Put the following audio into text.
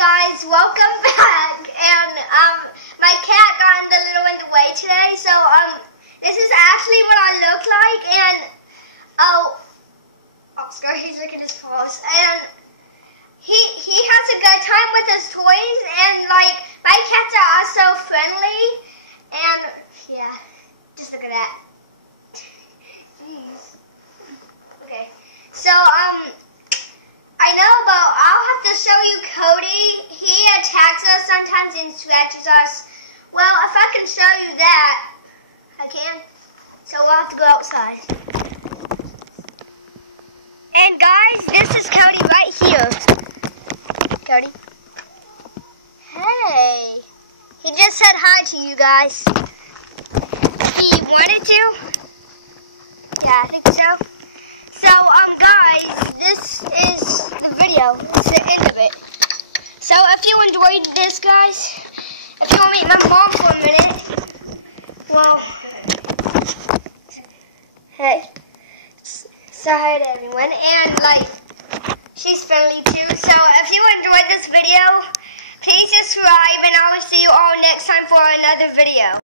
guys, welcome back. And my cat got in the way today, so this is actually what I look like. And Oscar, he's looking at his paws, and he has a good time with his toys. And like my cats are also friendly. And yeah, just look at that. Jeez. Okay, so I know, but I'll have to show you Cody. He attacks us sometimes and scratches us. Well, if I can show you that, I can. So we'll have to go outside. And guys, this is Cody right here. Cody. Hey. He just said hi to you guys. He wanted to? Yeah, I think so. So, guys, this is the video. It's the end of it. So, if you enjoyed this, guys, if you want to meet my mom for a minute, well, hey, say hi to everyone, and, like, she's friendly, too. So, if you enjoyed this video, please subscribe, and I will see you all next time for another video.